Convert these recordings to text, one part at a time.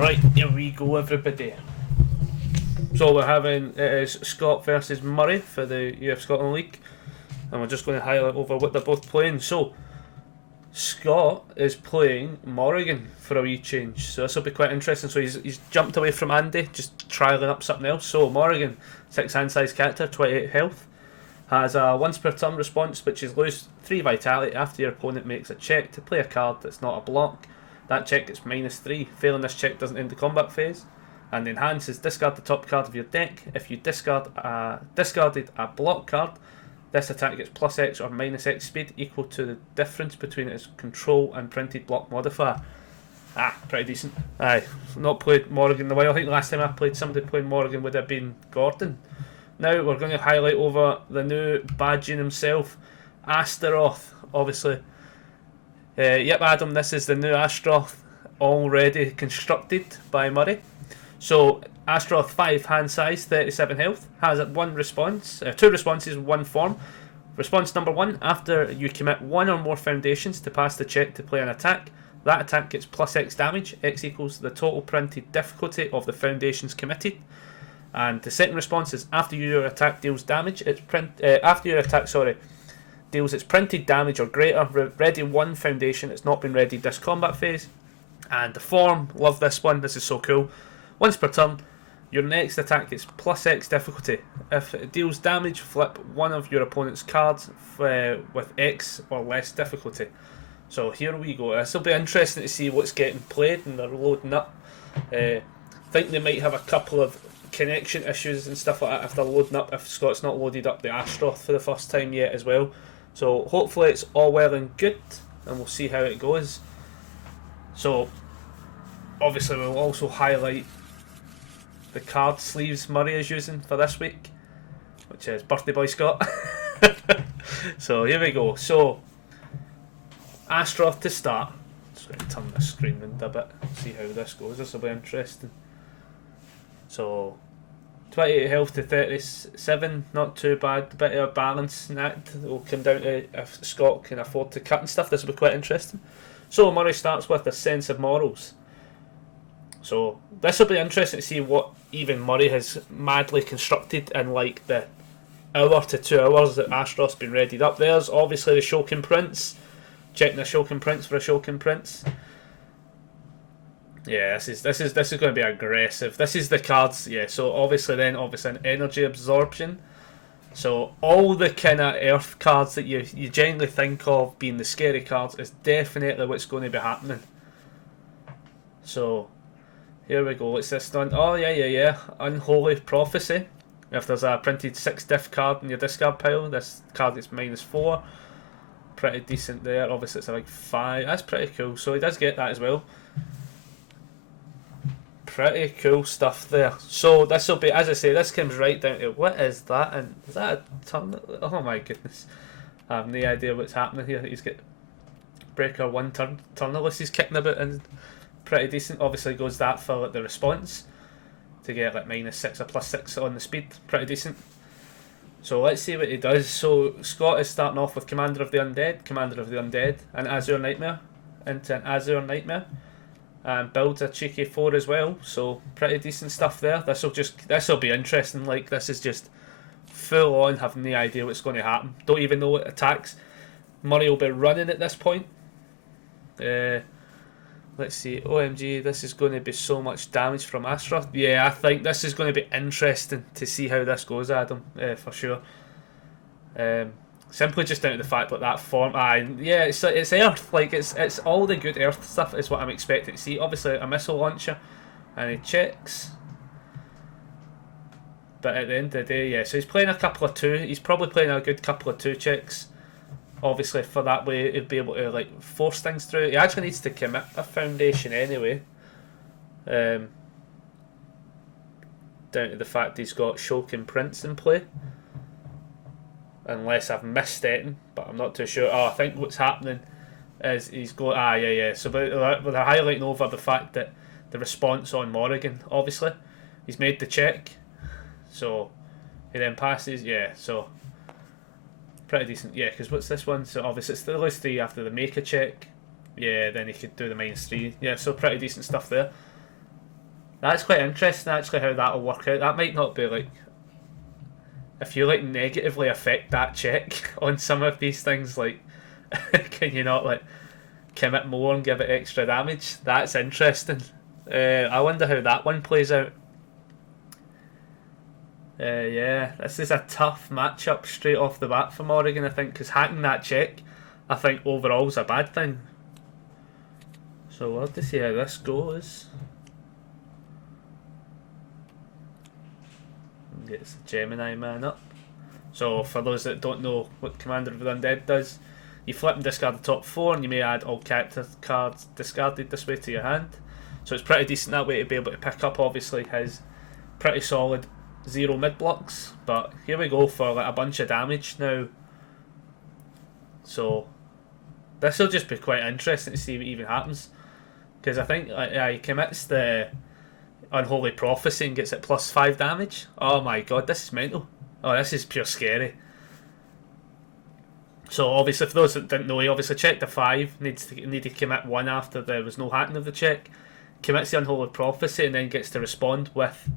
Right, here we go, everybody. So we're having Scott versus Murray for the UFScotland League, and we're just going to highlight over what they're both playing. So Scott is playing Morrigan for a wee change, so this will be quite interesting. So he's jumped away from Andy, just trialling up something else. So Morrigan, 6 hand size character, 28 health, has a once per turn response, which is lose 3 vitality after your opponent makes a check to play a card that's not a block. That check gets -3. Failing this check doesn't end the combat phase. And enhances discard the top card of your deck. If you discarded a block card, this attack gets +X or -X speed equal to the difference between its control and printed block modifier. Pretty decent. Aye, not played Morrigan in a while. I think the last time I played somebody playing Morrigan would have been Gordon. Now we're going to highlight over the new badging himself, Astaroth, obviously. Yep, Adam, this is the new Astaroth already constructed by Murray. So Astaroth 5 hand size, 37 health, has one response, 2 responses, 1 form. Response number 1: after you commit 1 or more foundations to pass the check to play an attack, that attack gets +X damage. X equals the total printed difficulty of the foundations committed. And the second response is after your attack deals damage, deals its printed damage or greater, ready 1 foundation. It's not been ready this combat phase. And the form, love this one. This is so cool. Once per turn, your next attack gets +X difficulty. If it deals damage, flip one of your opponent's cards with X or less difficulty. So here we go. This will be interesting to see what's getting played and they're loading up. Think they might have a couple of connection issues and stuff like that if they're loading up, if Scott's not loaded up the Astaroth for the first time yet as well. So hopefully it's all well and good and we'll see how it goes. So obviously we'll also highlight the card sleeves Murray is using for this week, which is Birthday Boy Scott. So here we go. So Astaroth to start. Just going to turn the screen around a bit, see how this goes. This will be interesting. So 28 health to 37, not too bad. A bit of a balance in that. It will come down to if Scott can afford to cut and stuff. This will be quite interesting. So Murray starts with a sense of morals. So this will be interesting to see what even Murray has madly constructed in like the hour to 2 hours that Astaroth's been readied up. There's obviously the Shulkin Prince. Checking the Shulkin Prince for a Shulkin Prince. Yeah, this is going to be aggressive. This is the cards, yeah. So obviously an energy absorption. So all the kind of earth cards that you generally think of being the scary cards is definitely what's going to be happening. So here we go. What's this done? Oh yeah. Unholy Prophecy. If there's a printed 6 diff card in your discard pile, this card gets -4. Pretty decent there. Obviously it's a big 5. That's pretty cool. So he does get that as well. Pretty cool stuff there. So this will be, as I say, this comes right down to what is that? And is that a turn? Oh my goodness, I have no idea what's happening here. He's got breaker 1 turnless. He's kicking about and pretty decent. Obviously goes that for like, the response to get like -6 or +6 on the speed. Pretty decent. So let's see what he does. So Scott is starting off with Commander of the Undead, an Azure Nightmare into an Azure Nightmare. And builds a cheeky 4 as well, so pretty decent stuff there. This will be interesting. Like this is just full on, have no idea what's going to happen. Don't even know what attacks Murray will be running at this point. Let's see. OMG, this is going to be so much damage from Astaroth. Yeah, I think this is going to be interesting to see how this goes, Adam, for sure. Simply just down to the fact that form, it's Earth, like it's all the good Earth stuff is what I'm expecting to see. Obviously a missile launcher, and he checks. But at the end of the day, yeah, so he's playing a couple of 2. He's probably playing a good couple of 2 checks. Obviously for that way he'd be able to like force things through. He actually needs to commit a foundation anyway. Down to the fact he's got Shulkin Prince in play. Unless I've missed it, but I'm not too sure. Oh, I think what's happening is he's going. Yeah. So they're highlighting over the fact that the response on Morrigan, obviously, he's made the check, so he then passes. Yeah, so pretty decent. Yeah, because what's this one? So obviously it's the lose 3 after the make a check. Yeah, then he could do the -3. Yeah, so pretty decent stuff there. That's quite interesting actually how that'll work out. That might not be like if you like negatively affect that check on some of these things, like can you not like commit more and give it extra damage? That's interesting. I wonder how that one plays out. Yeah, this is a tough matchup straight off the bat for Morrigan, I think, because hacking that check, I think overall is a bad thing. So we'll have to see how this goes. Gets the Gemini man up. So for those that don't know what Commander of the Undead does, you flip and discard the top 4 and you may add all character cards discarded this way to your hand. So it's pretty decent that way to be able to pick up obviously his pretty solid 0 mid blocks. But here we go for like a bunch of damage now. So this will just be quite interesting to see what even happens. Because I think he commits the Unholy Prophecy and gets it +5 damage. Oh my god, this is mental. Oh, this is pure scary. So obviously, for those that didn't know, he obviously checked the 5, needed to commit 1 after there was no hacking of the check. Commits the Unholy Prophecy and then gets to respond with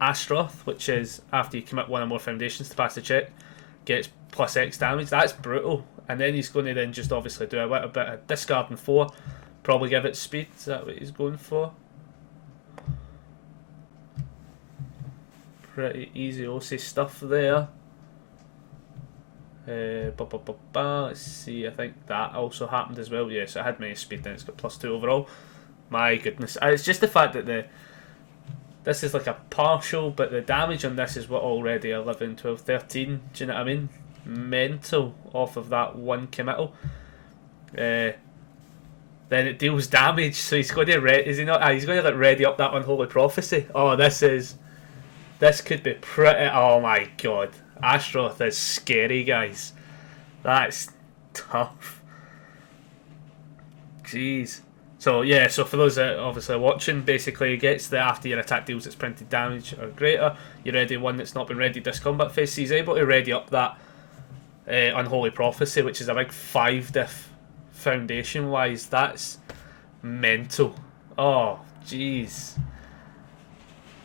Astaroth, which is after you commit 1 or more foundations to pass the check, gets +X damage. That's brutal. And then he's going to then just obviously do a little bit of discarding 4, probably give it speed. Is that what he's going for? Pretty easy OC stuff there. Let's see, I think that also happened as well. Yes, it had many speed, then it's got +2 overall. My goodness. It's just the fact that this is like a partial, but the damage on this is what already 11, 12, 13. Do you know what I mean? Mental off of that 1 committal. Then it deals damage, so he's going to is he not? He's going to like ready up that Unholy Prophecy. Oh, this could be pretty. Oh my god, Astaroth is scary, guys. That's tough. Jeez. So yeah, so for those that obviously are watching, basically he gets the after your attack deals its printed damage or greater, you ready one that's not been ready this combat phase. He's able to ready up that Unholy Prophecy, which is a big 5 diff foundation wise. That's mental. Oh jeez.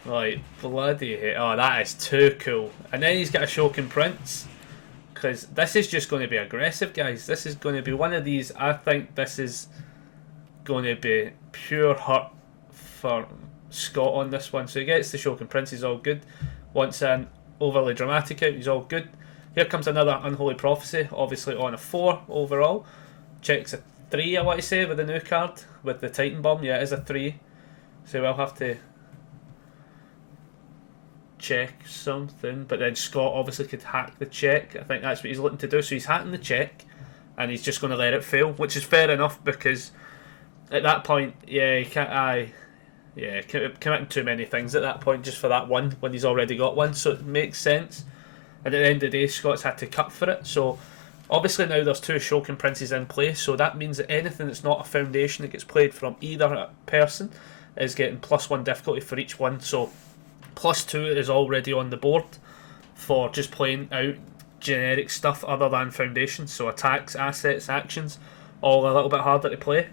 Like bloody hell. Oh, that is too cool. And then he's got a Shokin Prince, because this is just going to be aggressive, guys. This is going to be one of these. I think this is going to be pure hurt for Scott on this one. So he gets the Shokin Prince, he's all good. Wants an overly dramatic out, he's all good. Here comes another Unholy Prophecy, obviously on a 4 overall. Checks a 3, I want to say, with the new card, with the Titan Bomb. Yeah, it is a 3. So we'll have to check something. But then Scott obviously could hack the check. I think that's what he's looking to do. So he's hacking the check, and he's just going to let it fail, which is fair enough, because at that point, yeah, he can't. Committing too many things at that point just for that one when he's already got one. So it makes sense. And at the end of the day, Scott's had to cut for it. So obviously now there's 2 Shokin Princes in play. So that means that anything that's not a foundation that gets played from either person is getting +1 difficulty for each one. So +2 is already on the board for just playing out generic stuff other than foundations. So attacks, assets, actions, all a little bit harder to play.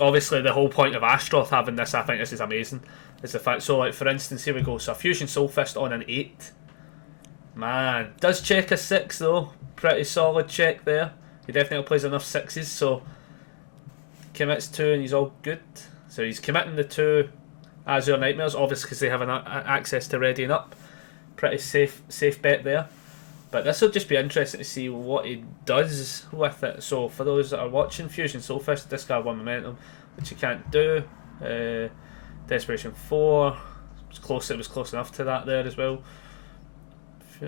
Obviously, the whole point of Astaroth having this, I think this is amazing, is the fact. So, like for instance, here we go. So, a Fusion Soul Fist on an 8. Man, does check a 6 though. Pretty solid check there. He definitely plays enough 6s. So, commits 2 and he's all good. So, he's committing the 2 Azure Nightmares, obviously because they have access to readying up. Pretty safe bet there. But this will just be interesting to see what he does with it. So for those that are watching, Fusion Soul Fist, discard 1 momentum, which you can't do. Desperation 4, it was close enough to that there as well.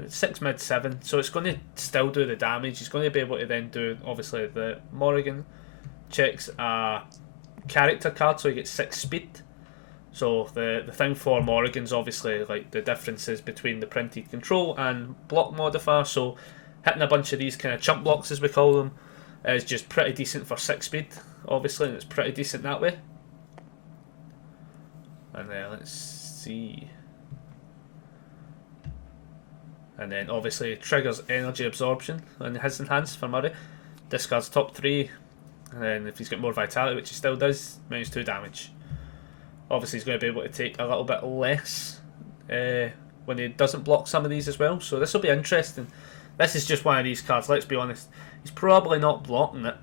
6 mid 7, so it's going to still do the damage. He's going to be able to then do, obviously, the Morrigan checks a character card, so he gets 6 speed. So the thing for Morrigan's obviously like the differences between the printed control and block modifier. So hitting a bunch of these kind of chump blocks, as we call them, is just pretty decent for 6 speed, obviously, and it's pretty decent that way. And then let's see. And then obviously triggers energy absorption on his enhanced for Murray. Discards top 3, and then if he's got more vitality, which he still does, -2 damage. obviously he's going to be able to take a little bit less when he doesn't block some of these as well. So this will be interesting. This is just one of these cards, let's be honest. He's probably not blocking it.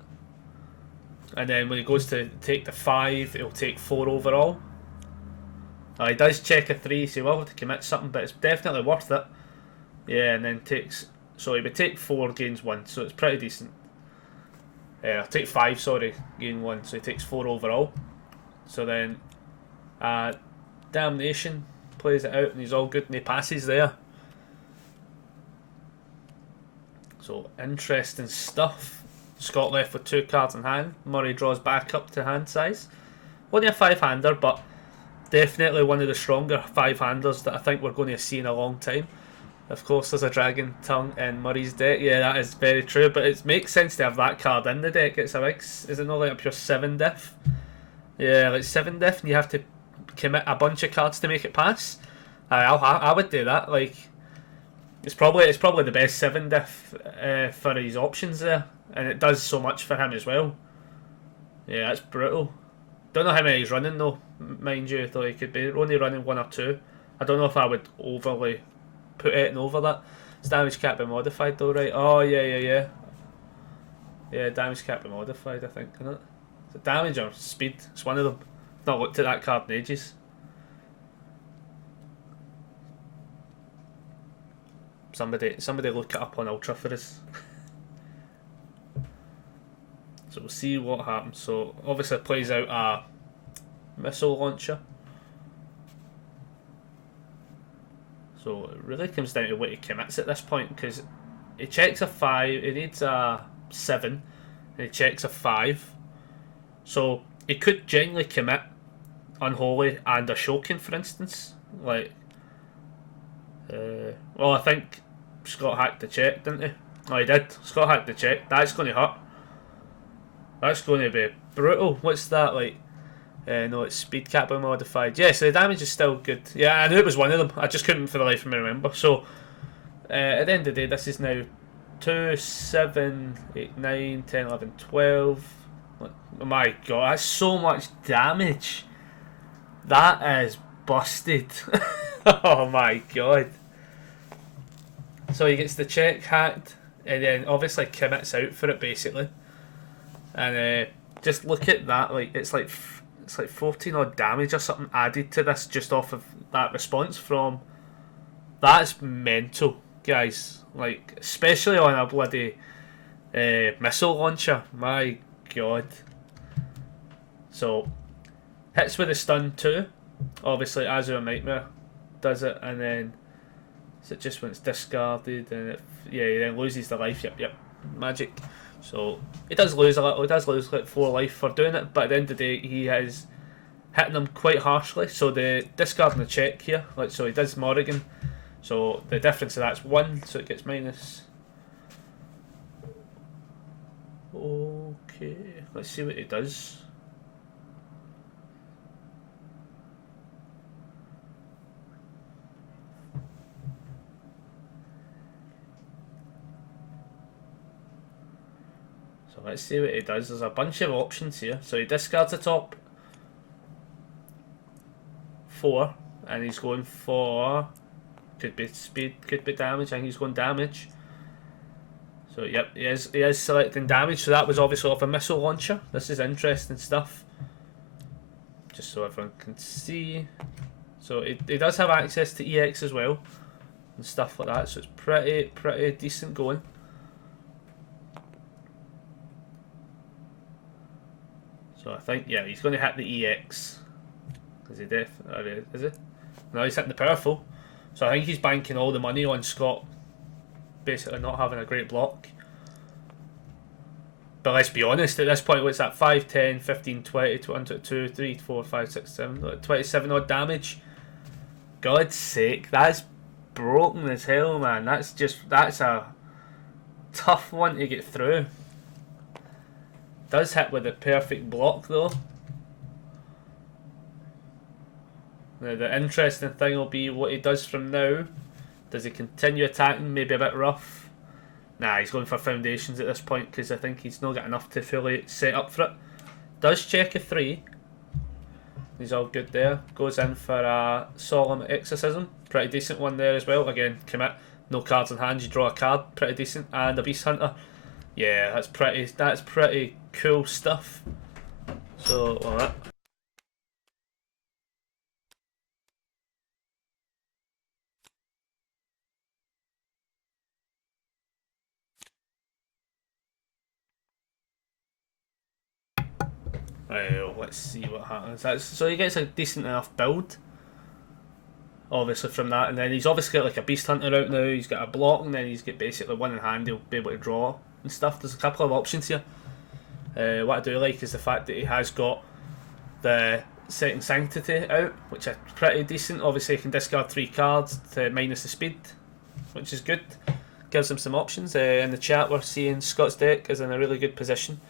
And then when he goes to take the 5, he'll take 4 overall. Now he does check a 3, so he will have to commit something, but it's definitely worth it. Yeah, and then takes... So he would take 4, gains 1, so it's pretty decent. I'll take 5, sorry, gain 1, so he takes 4 overall. So then, Damnation plays it out, and he's all good, and he passes there. So, interesting stuff. Scott left with 2 cards in hand. Murray draws back up to hand size. Only a 5-hander, but definitely one of the stronger 5-handers that I think we're going to see in a long time. Of course, there's a Dragon Tongue in Murray's deck. Yeah, that is very true, but it makes sense to have that card in the deck. It's a big... Is it not like a pure 7 diff? Yeah, like 7 diff, and you have to commit a bunch of cards to make it pass. I would do that. Like, it's probably the best 7 diff for his options there, and it does so much for him as well. Yeah, that's brutal. Don't know how many he's running though, mind you. Though he could be only running 1 or 2. I don't know if I would overly put anything over that. It's damage can't be modified though, right? Oh yeah. Yeah, damage can't be modified, I think, isn't it? Is it damage or speed? It's one of them. I've not looked at that card in ages. Somebody look it up on Ultra for us. So we'll see what happens. So obviously it plays out a missile launcher. So it really comes down to what he commits at this point, because he checks a 5, he needs a 7, and he checks a 5. So he could genuinely commit Unholy and a Shokin, for instance. Like, well, I think Scott hacked the check, didn't he? Oh, he did. Scott hacked the check. That's going to hurt. That's going to be brutal. What's that like? No, it's speed cap modified. Yeah, so the damage is still good. Yeah, I knew it was one of them. I just couldn't for the life of me remember. So, at the end of the day, this is now 2, 7, 8, 9, 10, 11, 12. Oh my god, that's so much damage. That is busted. Oh my god. So he gets the check hacked, and then obviously commits out for it basically. And just look at that, like it's like 14 odd damage or something added to this just off of that response from. That's mental, guys. Like, especially on a bloody missile launcher. My god. So hits with the stun too. Obviously, Azure Nightmare does it, and then is it just when it's discarded and he then loses the life. Yep, magic. So he does lose a little. He does lose like 4 life for doing it, but at the end of the day, he is hitting them quite harshly. So the discarding the check here, like so he does Morrigan. So the difference of that's 1, so it gets minus. Okay, let's see what he does. Let's see what he does. There's a bunch of options here. So he discards the top 4, and he's going for, could be speed, could be damage. I think he's going damage. So yep, he is selecting damage. So that was obviously off a missile launcher. This is interesting stuff. Just so everyone can see. So he does have access to EX as well and stuff like that. So it's pretty decent going. So I think, yeah, he's going to hit the EX. Is he deaf? Is it? No, he's hitting the powerful. So I think he's banking all the money on Scott basically not having a great block. But let's be honest, at this point, what's that? 5, 10, 15, 20, 22, 3, 4, 5, 6, 7, 27 odd damage. God's sake, that's broken as hell, man. That's a tough one to get through. Does hit with a perfect block though. Now the interesting thing will be what he does from now. Does he continue attacking? Maybe a bit rough. Nah, he's going for foundations at this point because I think he's not got enough to fully set up for it. Does check a 3. He's all good there. Goes in for a Solemn Exorcism. Pretty decent one there as well. Again, commit. No cards in hand. You draw a card. Pretty decent. And a Beast Hunter. Yeah, that's pretty cool stuff. So, alright. Right, let's see what happens. So he gets a decent enough build, obviously, from that. And then he's obviously got like a Beast Hunter out now. He's got a block, and then he's got basically one in hand. He'll be able to draw and stuff. There's a couple of options here. What I do like is the fact that he has got the Second Sanctity out, which is pretty decent. Obviously, he can discard 3 cards to minus the speed, which is good. Gives him some options. In the chat, we're seeing Scott's deck is in a really good position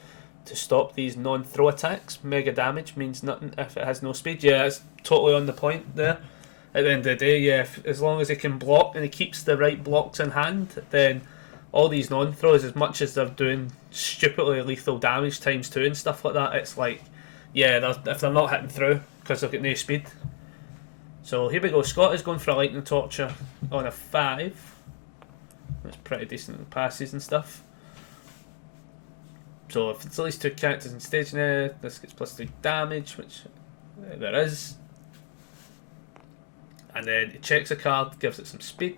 to stop these non-throw attacks. Mega damage means nothing if it has no speed. Yeah, it's totally on the point there. At the end of the day, yeah, as long as he can block and he keeps the right blocks in hand, then all these non-throws, as much as they're doing stupidly lethal damage times 2 and stuff like that, it's like, yeah, if they're not hitting through because they've got no speed. So here we go. Scott is going for a Lightning Torture on a 5. That's pretty decent passes and stuff. So if it's at least 2 characters in stage now, this gets +3 damage, which there is. And then it checks a card, gives it some speed.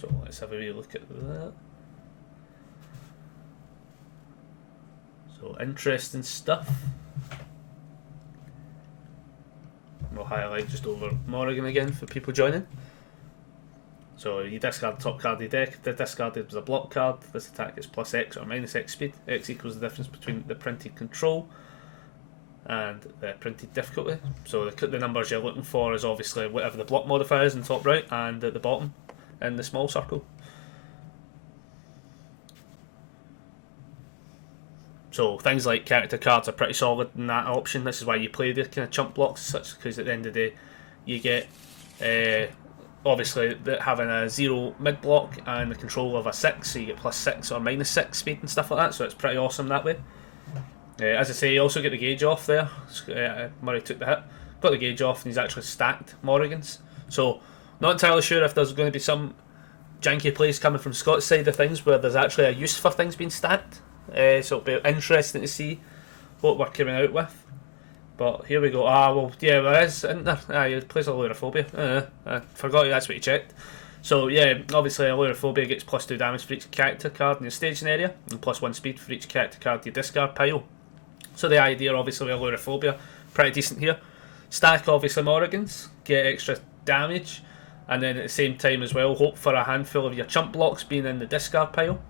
So let's have a wee look at that. So interesting stuff. We'll highlight just over Morrigan again for people joining. So you discard the top card of the deck. If the discarded was a block card, this attack is +X or -X speed. X equals the difference between the printed control and the printed difficulty. So the numbers you're looking for is obviously whatever the block modifier is in the top right and at the bottom in the small circle. So things like character cards are pretty solid in that option. This is why you play the kind of chump blocks such, because at the end of the day you get obviously having a 0 mid block and the control of a 6, so you get +6 or -6 speed and stuff like that, so it's pretty awesome that way. As I say, you also get the gauge off there. Murray took the hit, got the gauge off, and he's actually stacked Morrigan's. So not entirely sure if there's going to be some janky plays coming from Scott's side of things where there's actually a use for things being stacked. So it'll be interesting to see what we're coming out with. But here we go. Well, yeah, there is, isn't there? He plays Alluraphobia. I forgot that's what he checked. So, yeah, obviously Alluraphobia gets +2 damage for each character card in your staging area, and +1 speed for each character card in your discard pile. So the idea, obviously, with Alluraphobia, pretty decent here. Stack, obviously, Morrigan's, get extra damage, and then at the same time as well, hope for a handful of your chump blocks being in the discard pile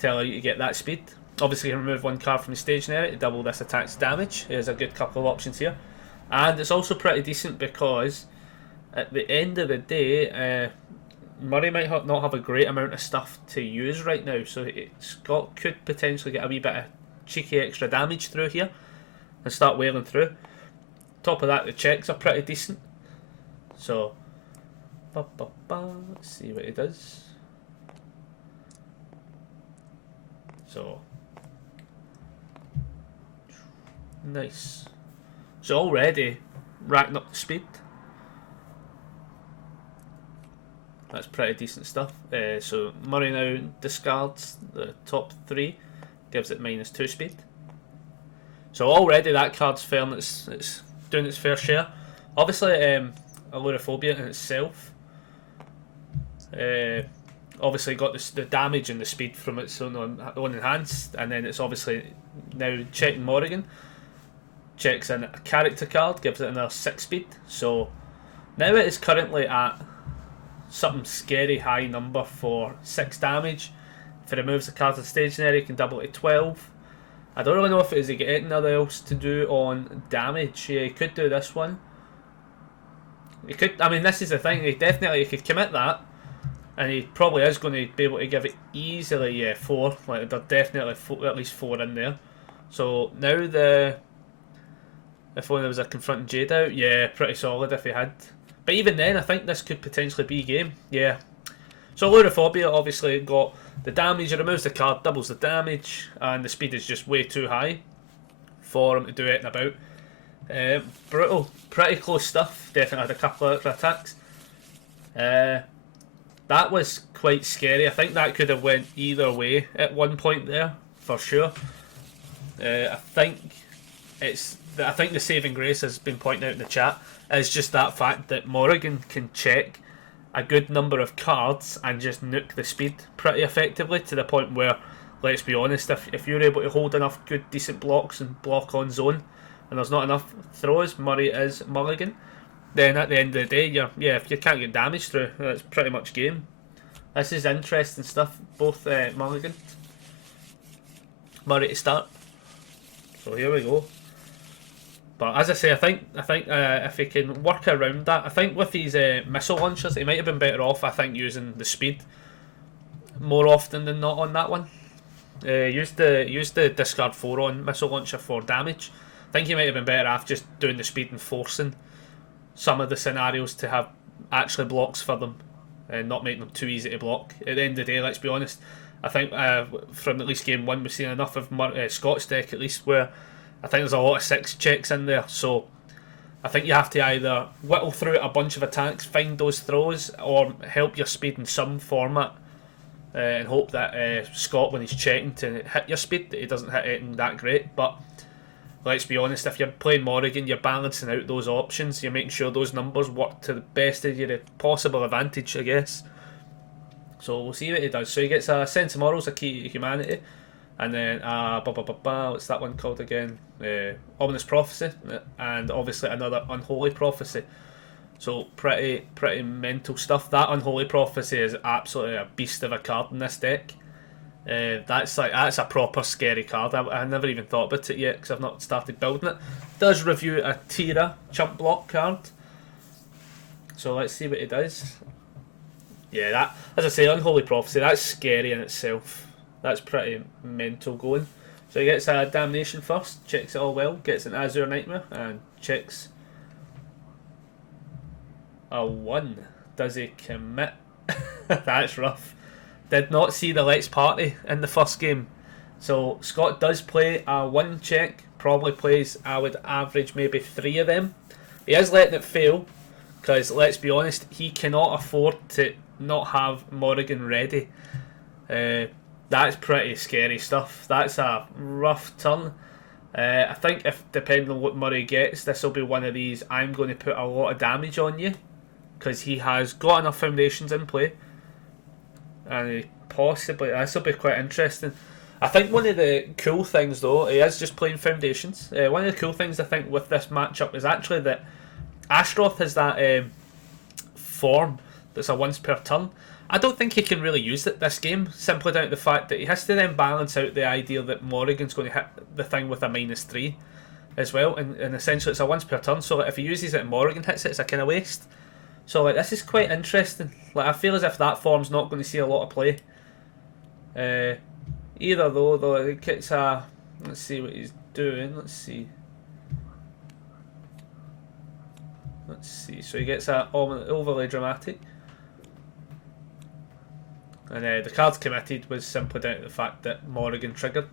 to allow you to get that speed. Obviously, you can remove 1 card from the staging area to double this attack's damage. There's a good couple of options here. And it's also pretty decent because at the end of the day, Murray might not have a great amount of stuff to use right now, so Scott could potentially get a wee bit of cheeky extra damage through here and start wailing through. Top of that, the checks are pretty decent. So, let's see what he does. So, nice. So already racking up the speed. That's pretty decent stuff. So Murray now discards the top 3, gives it -2 speed. So already that card's fair and it's doing its fair share. Obviously, Alluraphobia in itself, obviously got the damage and the speed from its own enhanced, and then it's obviously now checking Morrigan. Checks in a character card, gives it another 6 speed. So now it is currently at something scary high number for 6 damage. If it removes the card to the staging area, you can double it to 12. I don't really know if it is get anything else to do on damage. Yeah, he could do this one. He could. I mean, this is the thing. He could commit that, and he probably is going to be able to give it easily 4. Like there's definitely at least 4 in there. So now if only there was a Confronting Jade out, yeah, pretty solid if he had. But even then, I think this could potentially be game. Yeah. So Alluraphobia obviously got the damage, it removes the card, doubles the damage, and the speed is just way too high for him to do it and about. Brutal, pretty close stuff. Definitely had a couple of extra attacks. That was quite scary. I think that could have went either way at one point there, for sure. I think the saving grace has been pointed out in the chat is just that fact that Morrigan can check a good number of cards and just nuke the speed pretty effectively, to the point where, let's be honest, if you're able to hold enough good decent blocks and block on zone and there's not enough throws, Murray is Mulligan, then at the end of the day, if you can't get damage through, that's pretty much game. This is interesting stuff, both Mulligan. Murray to start. So here we go. But as I say, I think if he can work around that, I think with these missile launchers, he might have been better off, I think, using the speed more often than not on that one. Use the discard 4 on missile launcher for damage. I think he might have been better off just doing the speed and forcing some of the scenarios to have actually blocks for them and not making them too easy to block. At the end of the day, let's be honest, I think from at least game 1 we've seen enough of Scott's deck, at least, where I think there's a lot of 6 checks in there, so I think you have to either whittle through a bunch of attacks, find those throws, or help your speed in some format, and hope that Scott, when he's checking to hit your speed, that he doesn't hit it that great. But let's be honest, if you're playing Morrigan, you're balancing out those options, you're making sure those numbers work to the best of your possible advantage, I guess. So we'll see what he does. So he gets a Sense of Morals, a Key to Humanity, and then what's that one called again? Ominous Prophecy, and obviously another Unholy Prophecy. So pretty mental stuff. That Unholy Prophecy is absolutely a beast of a card in this deck. That's a proper scary card. I never even thought about it yet because I've not started building it. Does review a Tira chump block card. So let's see what it does. Yeah, that, as I say, Unholy Prophecy, that's scary in itself. That's pretty mental going. So he gets a Damnation first, checks it all well, gets an Azure Nightmare, and checks a 1. Does he commit? That's rough. Did not see the Let's Party in the first game. So Scott does play a 1 check, probably plays, I would average maybe 3 of them. He is letting it fail, because let's be honest, he cannot afford to not have Morrigan ready. That's pretty scary stuff. That's a rough turn. I think if, depending on what Murray gets, this will be one of these, I'm going to put a lot of damage on you, because he has got enough foundations in play, and he possibly, this will be quite interesting. I think one of the cool things, though, he is just playing foundations. One of the cool things I think with this matchup is actually that Astaroth has that form that's a once per turn. I don't think he can really use it this game, simply down to the fact that he has to then balance out the idea that Morrigan's going to hit the thing with a -3 as well, and essentially it's a once per turn, so if he uses it and Morrigan hits it, it's a kind of waste. So this is quite interesting. I feel as if that form's not going to see a lot of play. Either though, it's a... Let's see what he's doing, let's see. So he gets a overly dramatic. And the cards committed was simply down to the fact that Morrigan triggered.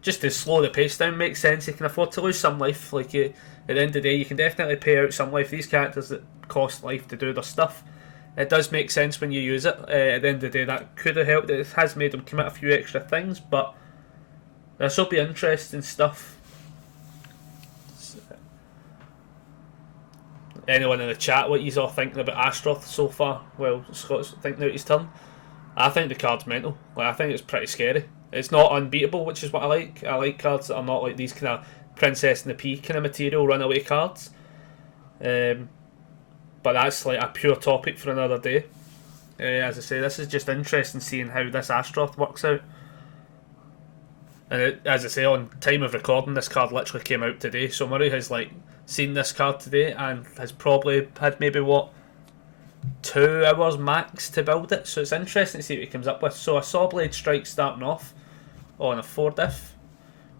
Just to slow the pace down makes sense. You can afford to lose some life. At the end of the day, you can definitely pay out some life. These characters that cost life to do their stuff, it does make sense when you use it. At the end of the day, that could have helped. It has made them commit a few extra things, but this will be interesting stuff. Anyone in the chat, what you all thinking about Astaroth so far? Well, Scott's thinking out his turn. I think the card's mental. I think it's pretty scary. It's not unbeatable, which is what I like. I like cards that are not like these kind of Princess and the Pea kind of material runaway cards. But that's like a pure topic for another day. As I say, this is just interesting seeing how this Astaroth works out. And as I say, on time of recording, this card literally came out today. So Murray has seen this card today and has probably had maybe 2 hours max to build it, so it's interesting to see what he comes up with. So a Sawblade Strike starting off on a 4-diff,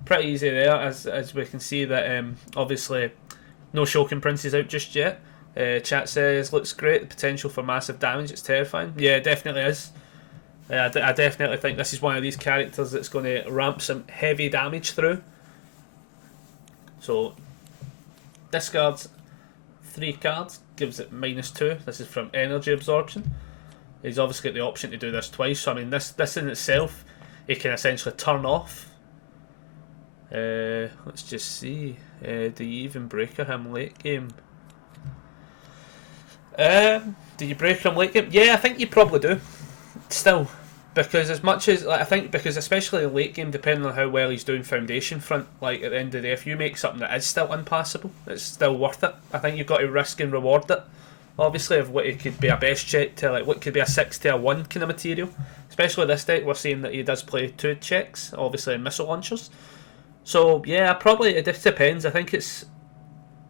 pretty easy there, as we can see that obviously no Shulkin Prince is out just yet. Chat says looks great, the potential for massive damage, it's terrifying. Yeah, it definitely is. I definitely think this is one of these characters that's going to ramp some heavy damage through. So discards 3 cards, gives it -2. This is from energy absorption. He's obviously got the option to do this twice, so I mean this in itself he can essentially turn off. Let's just see. Do you even breaker him late game? Do you breaker him late game? Yeah, I think you probably do. Still, because as much as like, I think because especially in late game, depending on how well he's doing foundation front, like at the end of the day, if you make something that is still unpassable, it's still worth it. I think you've got to risk and reward it. Obviously, of what it could be a best check to like what could be a 6 to a 1 kind of material. Especially this deck, we're seeing that he does play 2 checks, obviously in missile launchers. So yeah, probably it just depends. I think it's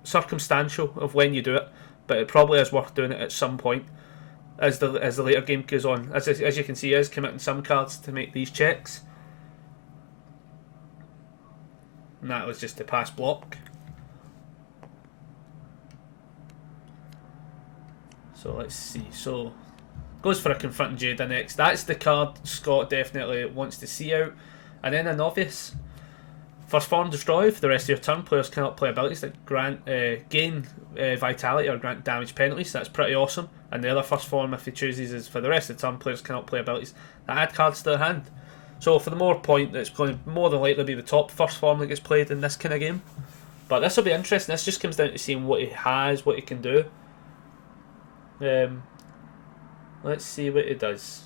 circumstantial of when you do it, but it probably is worth doing it at some point as the later game goes on. As you can see, he is committing some cards to make these checks, and that was just the pass block. So let's see. So goes for a Confronting Jada next. That's the card Scott definitely wants to see out. And then a Novice. First form destroy. For the rest of your turn, players cannot play abilities that gain vitality or grant damage penalties. That's pretty awesome. And the other first form, if he chooses, is for the rest of the turn, players cannot play abilities that add cards to their hand. So for the more point, that's going to more than likely be the top first form that gets played in this kind of game. But this will be interesting. This just comes down to seeing what he has, what he can do. Let's see what he does.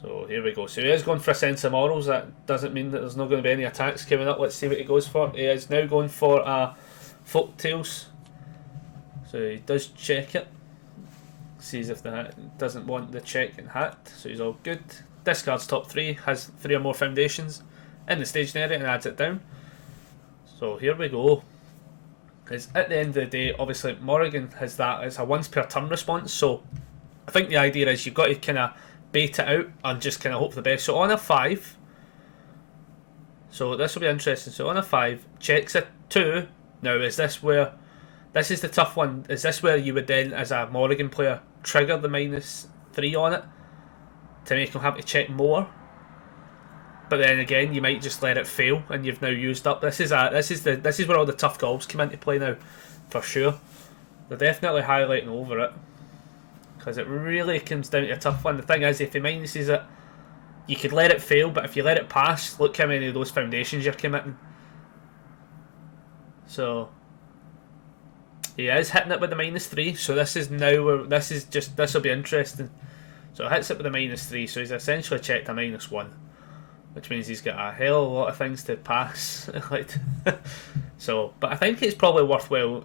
So here we go. So he is going for a Sense of Morals. That doesn't mean that there's not going to be any attacks coming up. Let's see what he goes for. He is now going for a Folktales. So he does check it. Sees if the hat doesn't want the check and hat. So he's all good. Discards top 3. Has 3 or more foundations in the staging area and adds it down. So here we go. Because at the end of the day, obviously Morrigan has that. It's a once per turn response. So I think the idea is you've got to kind of bait it out and just kind of hope for the best. So on a 5, so this will be interesting. So on a 5, checks a 2. Now is this where, this is the tough one, is this where you would then as a Morrigan player trigger the -3 on it to make him have to check more? But then again, you might just let it fail and you've now used up. This is where all the tough calls come into play now, for sure. They're definitely highlighting over it, because it really comes down to a tough one. The thing is, if he minuses it, you could let it fail, but if you let it pass, look how many of those foundations you're committing. So he is hitting it with the -3. So this is now where this will be interesting. So it hits it with a -3. So he's essentially checked a -1, which means he's got a hell of a lot of things to pass. So, but I think it's probably worthwhile.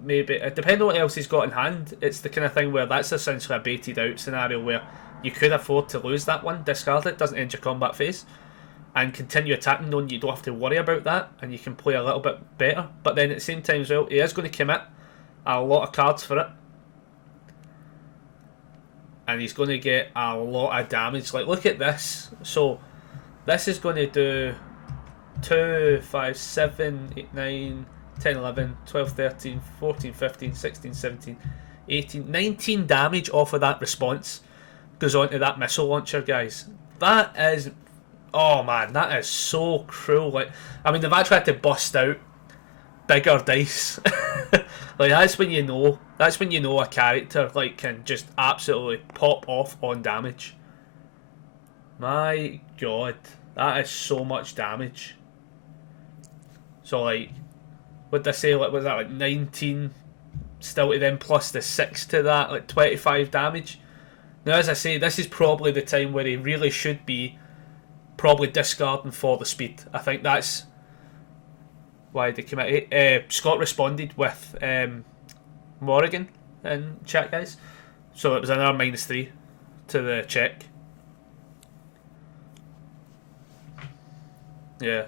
Maybe depending on what else he's got in hand, it's the kind of thing where that's essentially a baited out scenario where you could afford to lose that one, discard it, doesn't end your combat phase, and continue attacking, knowing you don't have to worry about that, and you can play a little bit better. But then at the same time as well, he is going to commit a lot of cards for it, and he's going to get a lot of damage. Like, look at this. So this is going to do 2, 5, 7, 8, 9, 10, 11, 12, 13, 14, 15, 16, 17, 18, 19 damage off of that response goes on to that missile launcher, guys. That is, oh man, that is so cruel. Like, I mean, they've actually had to bust out bigger dice. Like, that's when you know a character like can just absolutely pop off on damage. My god, that is so much damage. So like, what did I say? Like, was that like 19 still to them plus the 6 to that, like 25 damage? Now, as I say, this is probably the time where he really should be probably discarding for the speed. I think that's why they commit. Scott responded with Morrigan in chat, guys. So it was another -3 to the check. Yeah.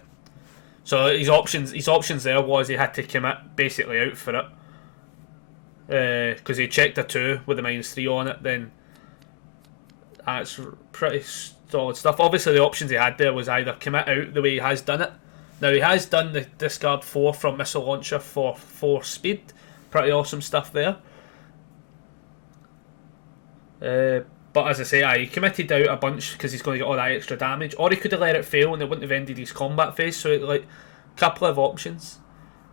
So his options there was he had to commit basically out for it, because he checked a 2 with a -3 on it. Then that's pretty solid stuff. Obviously, the options he had there was either commit out the way he has done it. Now he has done the discard 4 from missile launcher for 4 speed. Pretty awesome stuff there. But as I say, he committed out a bunch because he's going to get all that extra damage. Or he could have let it fail and it wouldn't have ended his combat phase. So, like, couple of options.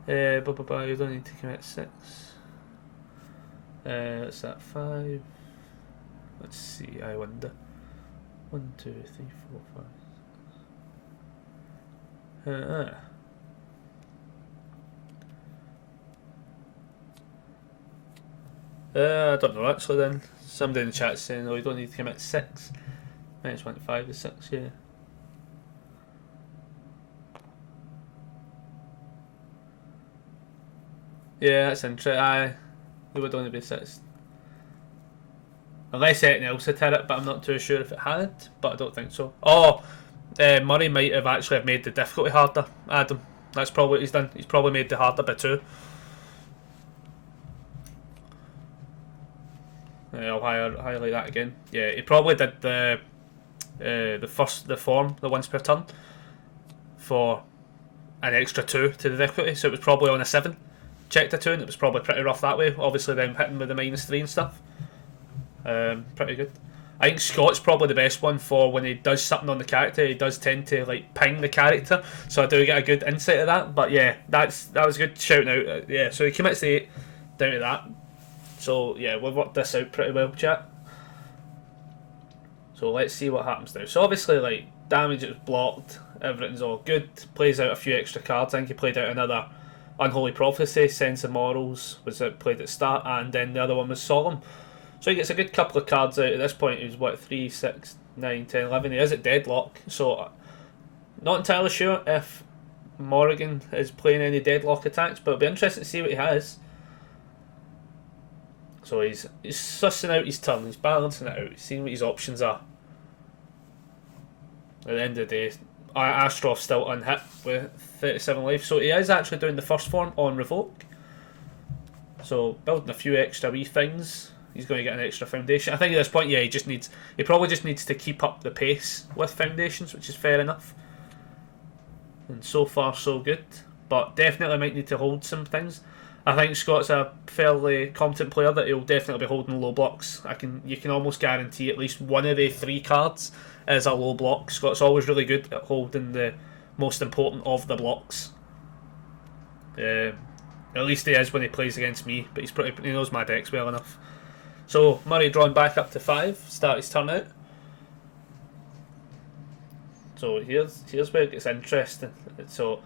You don't need to commit 6. What's that? 5. Let's see, I wonder. 1, 2, 3, 4, 5. I don't know actually then. Somebody in the chat saying, oh, you don't need to commit 6. -1 to 6, yeah. Yeah, that's interesting. It would only be 6. Unless anything else had hit it, but I'm not too sure if it had, but I don't think so. Oh, Murray might have actually made the difficulty harder, Adam. That's probably what he's done. He's probably made the harder by 2. I'll highlight that again. Yeah, he probably did the form, the once per turn, for an extra 2 to the difficulty, so it was probably on a 7. Checked a 2 and it was probably pretty rough that way. Obviously then hitting with the -3 and stuff. Pretty good. I think Scott's probably the best one for when he does something on the character. He does tend to like ping the character, so I do get a good insight of that. But yeah, that was good shouting out. Yeah, so he commits the 8 down to that. So yeah, we've worked this out pretty well, chat. So let's see what happens now. So obviously, like, damage is blocked, everything's all good. Plays out a few extra cards. I think he played out another Unholy Prophecy, Sense of Morals was played at the start, and then the other one was Solemn. So he gets a good couple of cards out at this point. He's what, 3, 6, 9, 10, 11. He is at deadlock, so not entirely sure if Morrigan is playing any deadlock attacks, but it'll be interesting to see what he has. So he's sussing out his turn, he's balancing it out, he's seeing what his options are. At the end of the day, Astaroth's still unhit with 37 life, so he is actually doing the first form on Revoke. So building a few extra wee things, he's going to get an extra foundation. I think at this point, yeah, he probably just needs to keep up the pace with foundations, which is fair enough. And so far so good, but definitely might need to hold some things. I think Scott's a fairly competent player that he'll definitely be holding low blocks. You can almost guarantee at least one of the 3 cards is a low block. Scott's always really good at holding the most important of the blocks. At least he is when he plays against me, but he knows my decks well enough. So Murray drawn back up to 5, start his turn out. So here's where it gets interesting. So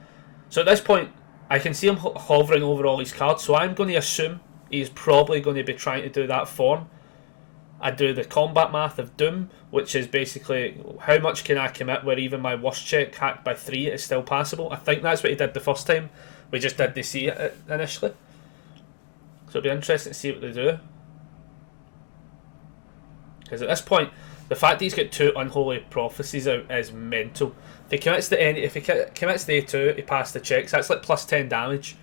at this point, I can see him hovering over all his cards, so I'm going to assume he's probably going to be trying to do that form. I do the combat math of Doom, which is basically how much can I commit where even my worst check hacked by 3 is still passable. I think that's what he did the first time. We just didn't see it initially. So it'll be interesting to see what they do. Because at this point, the fact that he's got 2 Unholy Prophecies out is mental. If he commits the A2, he passed the checks. That's like plus 10 damage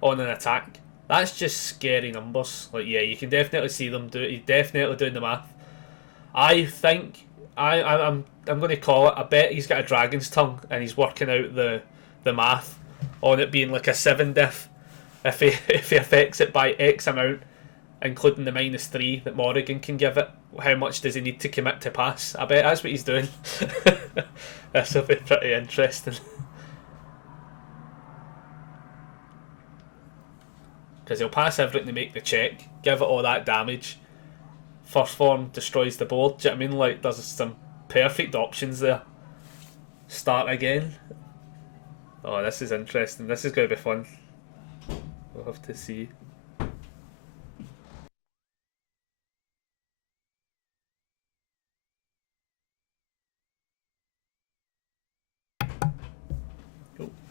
on an attack. That's just scary numbers. Like, yeah, you can definitely see them do it. He's definitely doing the math. I think I'm going to call it. I bet he's got a Dragon's Tongue and he's working out the math on it being like a 7 diff. If he affects it by X amount, including the -3 that Morrigan can give it, how much does he need to commit to pass? I bet that's what he's doing. This will be pretty interesting. Because he'll pass everything to make the check, give it all that damage. First form destroys the board. Do you know what I mean? Like, there's some perfect options there. Start again. Oh, this is interesting. This is going to be fun. We'll have to see.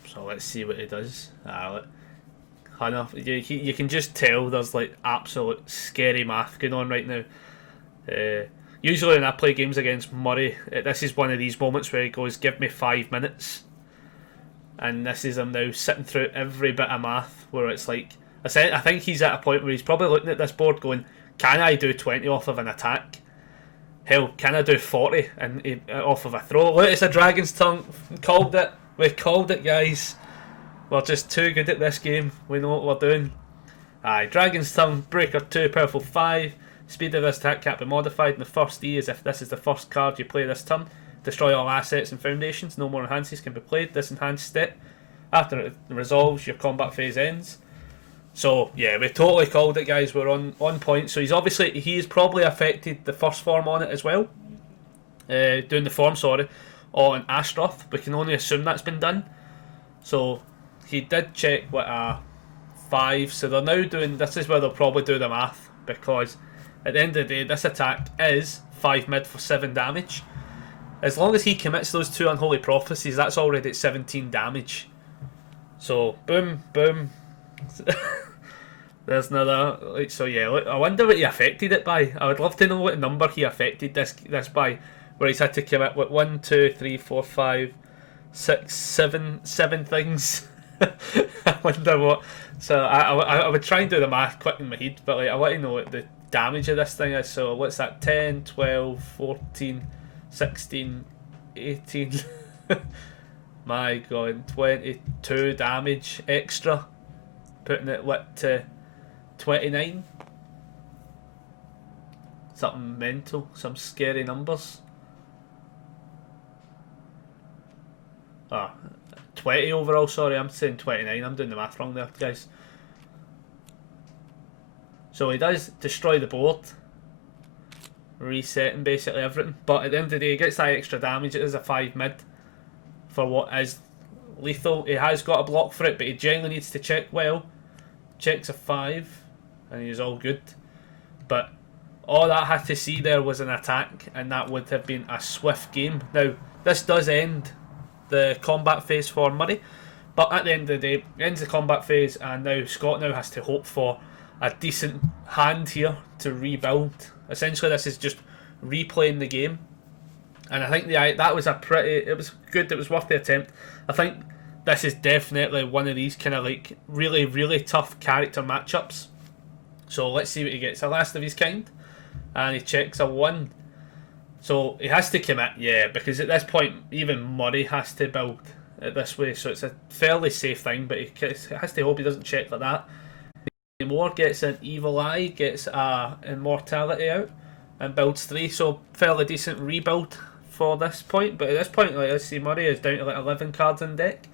So let's see what he does. You can just tell there's like absolute scary math going on right now. Usually when I play games against Murray, this is one of these moments where he goes, give me 5 minutes. And this is him now sitting through every bit of math where it's like, I think he's at a point where he's probably looking at this board going, can I do 20 off of an attack? Hell, can I do 40 and off of a throw? Look, it's a Dragon's Tongue. Called it. We called it, guys. We're just too good at this game. We know what we're doing. Aye, Dragon's Tongue, Breaker 2, Powerful 5, Speed of this attack can't be modified, and the first E is if this is the first card you play this turn. Destroy all assets and foundations. No more enhances can be played. This enhanced step. After it resolves, your combat phase ends. So yeah, we totally called it, guys. We're on point. So he's probably affected the first form on it as well. Doing the form, sorry, on Astaroth. We can only assume that's been done. So he did check what a 5. So they're now doing. This is where they'll probably do the math, because at the end of the day, this attack is 5 mid for 7 damage. As long as he commits those 2 unholy prophecies, that's already at 17 damage. So boom, boom. There's another. So yeah, look, I wonder what he affected it by. I would love to know what number he affected this by, where he's had to commit with 1, 2, 3, 4, 5, 6, 7 things. I wonder what. So I would try and do the math quick in my head, but like I want to know what the damage of this thing is. So what's that? 10, 12, 14, 16, 18. My god, 22 damage extra, putting it lit to 29. Something mental, some scary numbers. 20 overall, sorry, I'm saying 29, I'm doing the math wrong there, guys. So he does destroy the board, resetting basically everything, but at the end of the day he gets that extra damage. It is a 5 mid for what is lethal. He has got a block for it, but he generally needs to check well. Checks a 5 and he's all good, but all that had to see there was an attack, and that would have been a swift game. Now this does end the combat phase for Murray, but at the end of the day, it ends the combat phase, and now Scott now has to hope for a decent hand here to rebuild. Essentially this is just replaying the game, and I think that was it was good, it was worth the attempt. I think this is definitely one of these kind of like really, really tough character matchups. So let's see what he gets. A last of his kind, and he checks a 1. So he has to commit, yeah, because at this point even Murray has to build it this way, so it's a fairly safe thing, but he has to hope he doesn't check like that. Moore gets an Evil Eye, gets a Immortality out, and builds 3, so fairly decent rebuild for this point. But at this point, like, let's see, Murray is down to like 11 cards in deck,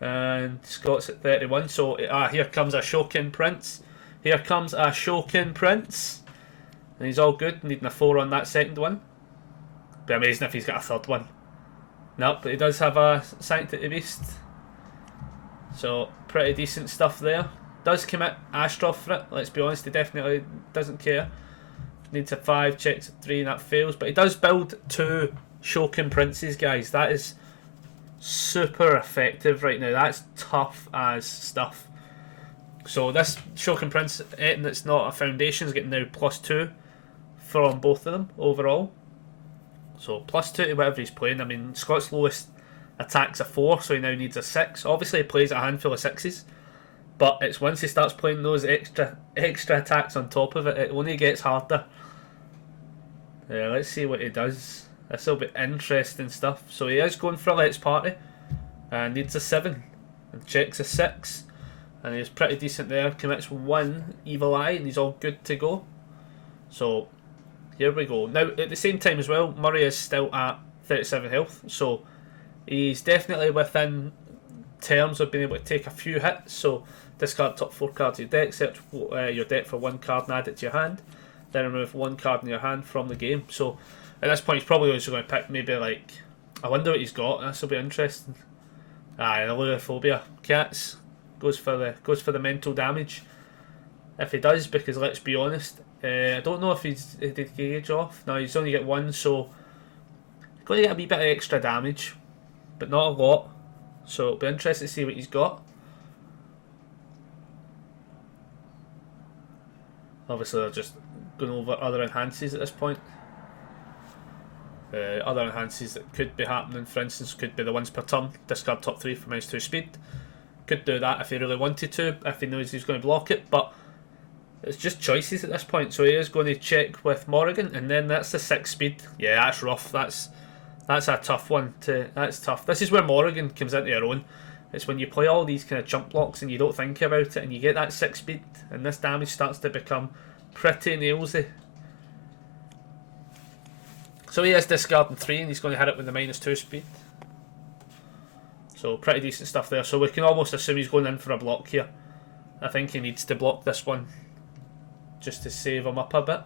and Scott's at 31. So here comes a Shokin Prince. Here comes a Shokin Prince, and he's all good, needing a 4 on that second one. Be amazing if he's got a third one. Nope, but he does have a Sanctity Beast, so pretty decent stuff there. Does commit Astaroth for it, let's be honest, he definitely doesn't care. Needs a 5, checks a 3, and that fails, but he does build 2 Shokin Princes, guys. That is super effective right now. That's tough as stuff. So this Shokin Prince, anything that's not a foundation, is getting now +2 from both of them overall. So +2 to whatever he's playing. I mean, Scott's lowest attack's a 4, so he now needs a 6. Obviously he plays a handful of 6s, but it's once he starts playing those extra attacks on top of it, it only gets harder. Let's see what he does. This will be interesting stuff. So he is going for a Let's Party, and needs a 7, and checks a 6, and he's pretty decent there. Commits 1 Evil Eye, and he's all good to go. So here we go. Now at the same time as well, Murray is still at 37 health, so he's definitely within terms of being able to take a few hits. So discard top 4 cards of your deck, search your deck for 1 card and add it to your hand, then remove 1 card in your hand from the game. So at this point he's probably also going to pick maybe like, I wonder what he's got, this will be interesting. Illurophobia. Cats goes for the mental damage if he does, because let's be honest, I don't know if he did gauge off. No, he's only get 1, so he's going to get a wee bit of extra damage, but not a lot. So it'll be interesting to see what he's got. Obviously they're just going over other enhances at this point. Other enhances that could be happening, for instance, could be the ones per turn. Discard top 3 for -2 speed. Could do that if he really wanted to, if he knows he's going to block it, but it's just choices at this point. So he is going to check with Morrigan, and then that's the 6 speed. Yeah, that's rough. That's a tough one. That's tough. This is where Morrigan comes into her own. It's when you play all these kind of chump blocks and you don't think about it, and you get that 6 speed, and this damage starts to become pretty nailsy. So he is discarding 3 and he's going to hit it with the -2 speed. So pretty decent stuff there. So we can almost assume he's going in for a block here. I think he needs to block this one just to save him up a bit.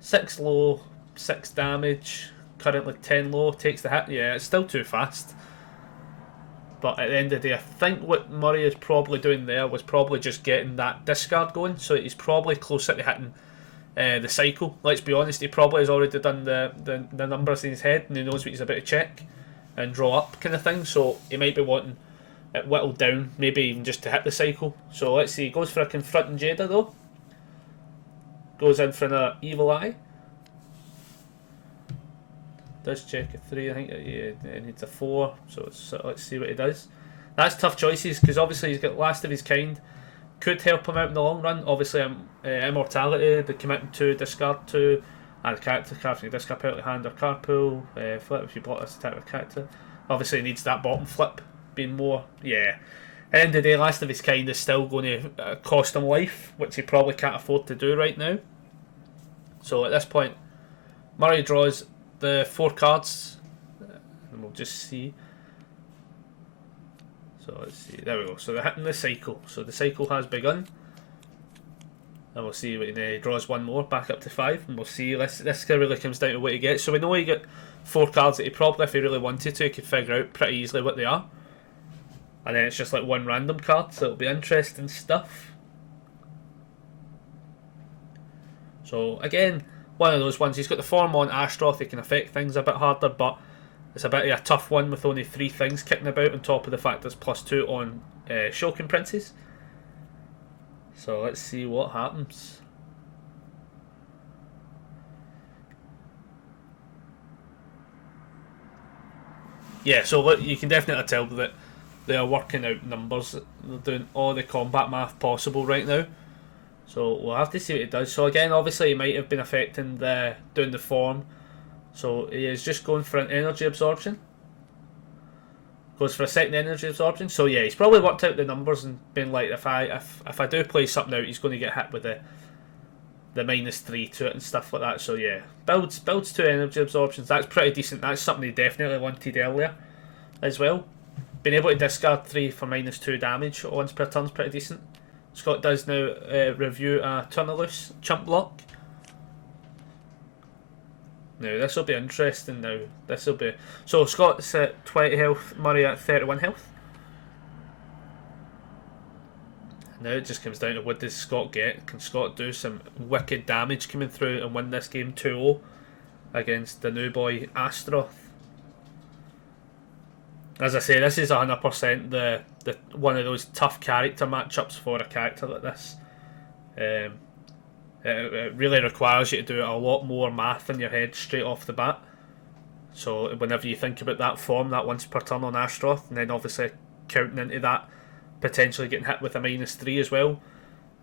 6 low, 6 damage, currently 10 low, takes the hit. Yeah, it's still too fast. But at the end of the day, I think what Murray is probably doing there was probably just getting that discard going. So he's probably closer to hitting the cycle. Let's be honest, he probably has already done the numbers in his head and he knows what he's about to check and draw up kind of thing. So he might be wanting it whittled down, maybe even just to hit the cycle. So let's see, he goes for a Confronting Jada though. Goes in for an Evil Eye. Does check a 3, I think it needs a 4, so let's see what he does. That's tough choices, because obviously he's got Last of His Kind. Could help him out in the long run. Obviously Immortality, the commitment to discard 2, and the character card from your discard penalty hand or card pool. Flip if you block this attack with character. Obviously he needs that bottom flip being more, yeah. At the end of the day, Last of His Kind is still going to cost him life, which he probably can't afford to do right now. So at this point, Murray draws the 4 cards, and we'll just see. So let's see, there we go. So they're hitting the cycle. So the cycle has begun. And we'll see when he draws 1 more, back up to 5, and we'll see. This really comes down to what he gets. So we know he got 4 cards that he probably, if he really wanted to, could figure out pretty easily what they are. And then it's just like 1 random card, so it'll be interesting stuff. So again, one of those ones, he's got the form on Astaroth, it can affect things a bit harder, but it's a bit of a tough one with only 3 things kicking about, on top of the fact there's +2 on Shulkin Princes. So let's see what happens. Yeah, so look, you can definitely tell that they are working out numbers. They're doing all the combat math possible right now. So we'll have to see what it does. So again, obviously he might have been affecting doing the form. So he is just going for an energy absorption. Goes for a second energy absorption. So yeah, he's probably worked out the numbers and been like, if I do play something out, he's going to get hit with the -3 to it and stuff like that. So yeah, builds 2 energy absorptions. That's pretty decent. That's something he definitely wanted earlier as well. Being able to discard 3 for -2 damage once per turn is pretty decent. Scott does now review a Turn-a-Loose chump block. Now this will be interesting. Now this will be, so Scott's at 20 health, Murray at 31 health. Now it just comes down to what does Scott get. Can Scott do some wicked damage coming through and win this game 2-0 against the new boy Astaroth? As I say, this is 100% the one of those tough character matchups for a character like this. It really requires you to do a lot more math in your head straight off the bat. So whenever you think about that form, that once per turn on Astaroth, and then obviously counting into that, potentially getting hit with a -3 as well,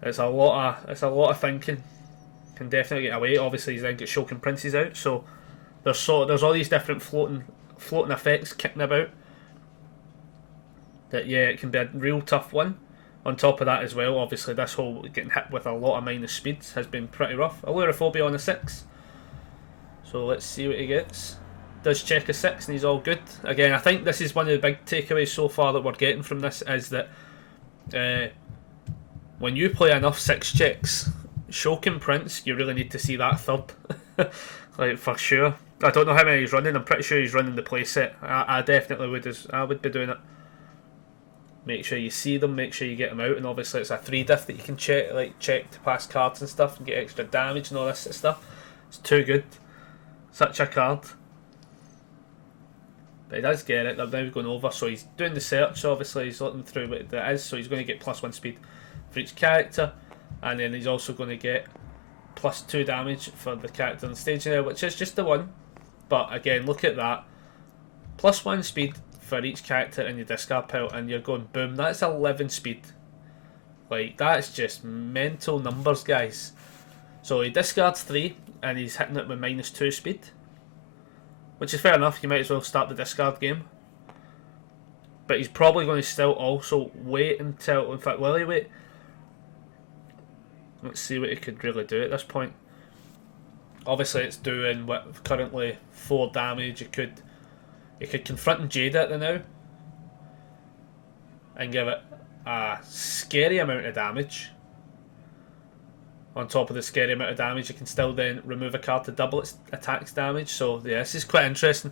it's a lot of thinking. Can definitely get away. Obviously he's then got Shulkin Princes out, so there's all these different floating effects kicking about. That yeah, it can be a real tough one. On top of that as well, obviously this whole getting hit with a lot of minus speeds has been pretty rough. Allurophobia on a 6. So let's see what he gets. Does check a 6 and he's all good. Again, I think this is one of the big takeaways so far that we're getting from this, is that when you play enough 6 checks, Shulkin Prince, you really need to see that 3rd. Like for sure. I don't know how many he's running. I'm pretty sure he's running the playset. I definitely would. I would be doing it. Make sure you see them, make sure you get them out, and obviously it's a 3 diff that you can check to pass cards and stuff and get extra damage and all this sort of stuff. It's too good. Such a card. But he does get it. They're now going over, so he's doing the search. Obviously he's looking through what that is, so he's going to get +1 speed for each character, and then he's also going to get +2 damage for the character on the stage now, which is just the 1. But again, look at that. +1 speed for each character in your discard pile, and you're going boom, that's 11 speed. Like, that's just mental numbers, guys. So he discards 3 and he's hitting it with -2 speed, which is fair enough. You might as well start the discard game, but he's probably going to still also wait until, in fact, will he wait? Let's see what he could really do at this point. Obviously, it's doing what currently 4 damage. You could confront and Jade it now and give it a scary amount of damage. On top of the scary amount of damage, you can still then remove a card to double its attacks damage. So yeah, this is quite interesting.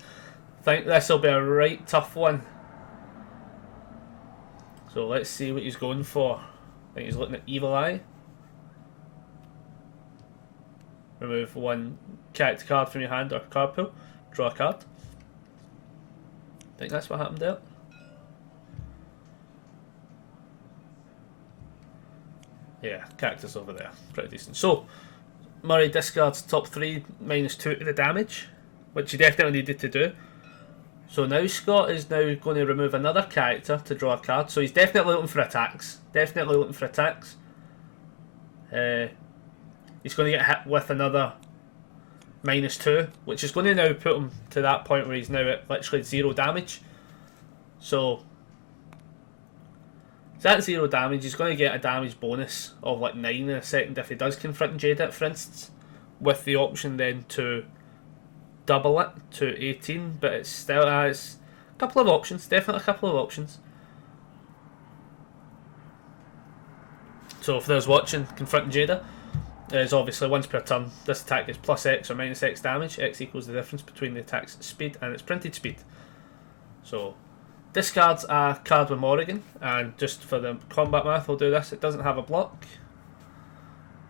I think this will be a right tough one. So let's see what he's going for. I think he's looking at Evil Eye. Remove 1 character card from your hand or card pool. Draw a card. I think that's what happened there. Yeah, characters over there. Pretty decent. So, Murray discards top 3, -2 to the damage, which he definitely needed to do. So now Scott is now going to remove another character to draw a card. So he's definitely looking for attacks. Definitely looking for attacks. He's going to get hit with another -2, which is going to now put him to that point where he's now at literally 0 damage. So at 0 damage, he's going to get a damage bonus of like 9 in a second if he does confront and Jade it, for instance, with the option then to double it to 18, but it still has a couple of options, definitely a couple of options. So for those watching, confront and Jada is obviously once per turn. This attack is +X or -X damage. X equals the difference between the attack's speed and its printed speed. So discards a card with Morrigan, and just for the combat math, we'll do this. It doesn't have a block,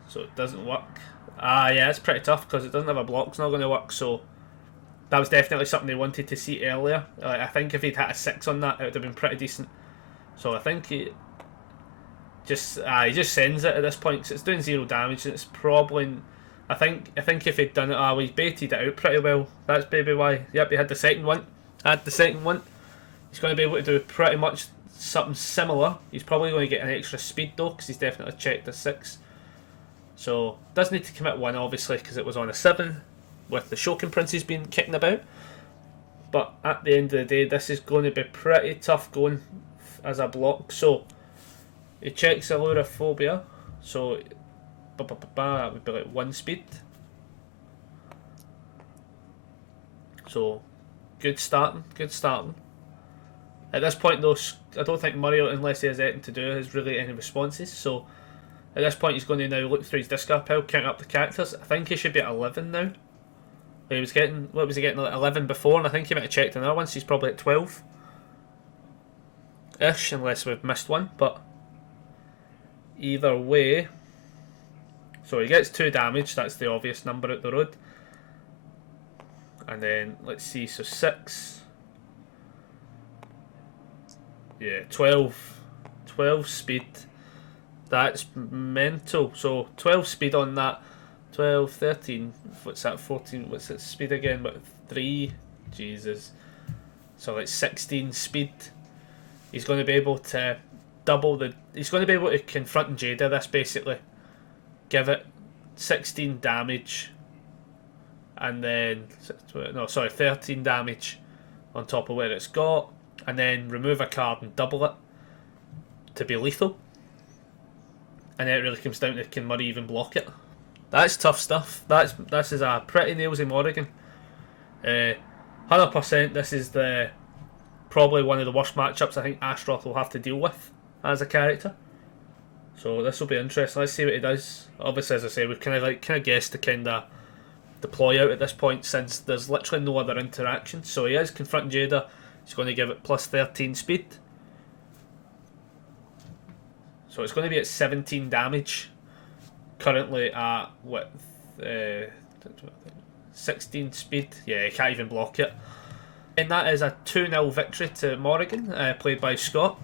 so it doesn't work. Yeah, it's pretty tough because it doesn't have a block. It's not going to work. So that was definitely something they wanted to see earlier. I think if he'd hit a 6 on that, it would have been pretty decent. So I think he just sends it at this point because it's doing 0 damage, and it's probably. I think if he'd done it, we baited it out pretty well. That's maybe why. Yep, he had the second one. He's going to be able to do pretty much something similar. He's probably going to get an extra speed though, because he's definitely checked a 6. So does need to commit 1 obviously, because it was on a 7 with the Shokin Princes being kicking about. But at the end of the day, this is going to be pretty tough going as a block. So he checks Allurophobia, so that would be like 1 speed. So good starting. At this point though, I don't think Murray, unless he has anything to do, has really any responses. So at this point he's going to now look through his discard pile, count up the characters. I think he should be at 11 now. He was getting, what was he getting, like 11 before, and I think he might have checked another one, so he's probably at 12-ish, unless we've missed one. But either way, so he gets 2 damage, that's the obvious number out the road. And then, let's see, so 6... Yeah, 12 speed. That's mental. So 12 speed on that. 12, 13, what's that, 14, what's its speed again? But 3, Jesus. So like 16 speed. He's going to be able to double the... He's going to be able to confront and Jada this basically. Give it 16 damage. And then... No, sorry, 13 damage on top of where it's got. And then remove a card and double it to be lethal. And then it really comes down to, can Murray even block it? That's tough stuff. This is a pretty nailsy Morrigan. 100%. This is probably one of the worst matchups I think Astaroth will have to deal with as a character. So this will be interesting. Let's see what he does. Obviously, as I say, we've kind of guessed to kind of deploy out at this point, since there's literally no other interaction. So he is confronting Jada. He's going to give it +13 speed. So it's going to be at 17 damage. Currently at, what, 16 speed. Yeah, he can't even block it. And that is a 2-0 victory to Morrigan, played by Scott.